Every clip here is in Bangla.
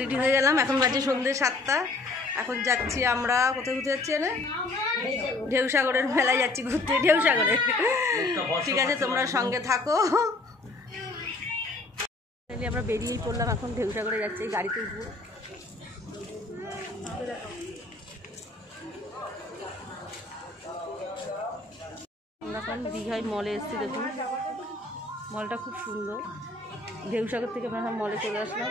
রেডি হয়ে গেলাম, এখন বাজে সন্ধ্যে 7টা। এখন যাচ্ছি আমরা কোথায় ঘুরতে যাচ্ছি? ঢেউসাগরের মেলায় যাচ্ছি ঘুরতে, ঢেউসাগরে। ঠিক আছে, তোমরা সঙ্গে থাকো। আমরা বেরিয়েই পড়লাম, এখন ঢেউসাগরে যাচ্ছি, এই গাড়িতে উঠবো। আমরা এখন দীঘায় মলে এসেছি, দেখুন মলটা খুব সুন্দর। ঢেউসাগর থেকে আমরা মলে চলে আসলাম,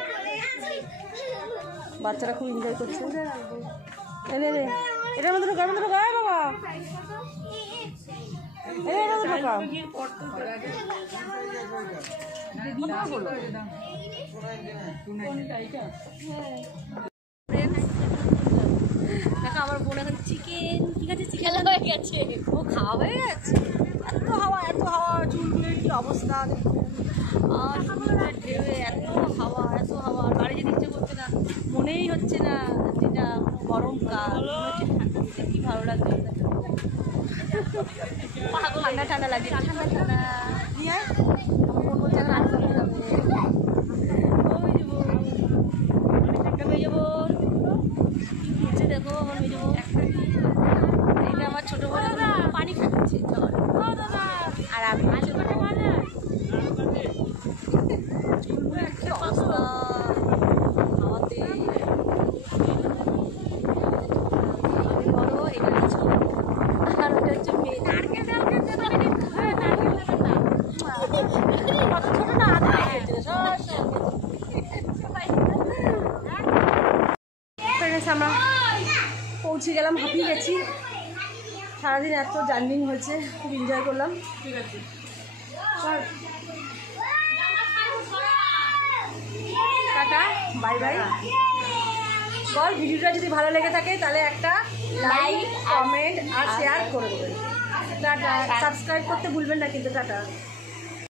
বাচ্চারা খুব এনজয় করছে। এটার মধ্যে ঢোকা, মধ্যে ঢোকা বাবা, এটার মধ্যে ঢোকা। দেখো আমার বোন এখন চিকেন, ঠিক আছে চিকেন হয়ে গেছে, ও খাওয়া হয়ে গেছে। এত হাওয়া, এত হাওয়া, চুলগুলোর কি অবস্থা দেখুন, আর সমুদ্রের ঢেউয়ে এত হাওয়া, এত হাওয়া, বাড়ি যেতে ইচ্ছে করছে না, মনেই হচ্ছে না যেটা গরমকাল, হচ্ছে কি ভালো লাগছে। ঠান্ডা ঠান্ডা লাগছে, ঠান্ডা ঠান্ডা নিয়ে আমার মন বলছে না, আর চলে যাবে। ওই যাবো, একটা মেয়ে যাবো, কি ঘুরছে দেখো আমার মেয়ে যাবো। এইটা আমার ছোটো বোন পানি খাচ্ছে, আর আমি কি অবস্থা খাওয়াতে। বড় এটা হচ্ছে আর ওটা হচ্ছে মেয়ে। ছোট না, আমরা পৌঁছে গেলাম, হাঁপিয়ে গেছি, সারাদিন এত জার্নি হয়েছে, খুব এনজয় করলাম। ঠিক আছে, টাটা, বাই বাই। বল, ভিডিওটা যদি ভালো লেগে থাকে তাহলে একটা লাইক, কমেন্ট আর শেয়ার করে দেবেন। টাটা, সাবস্ক্রাইব করতে ভুলবেন না কিন্তু। টাটা।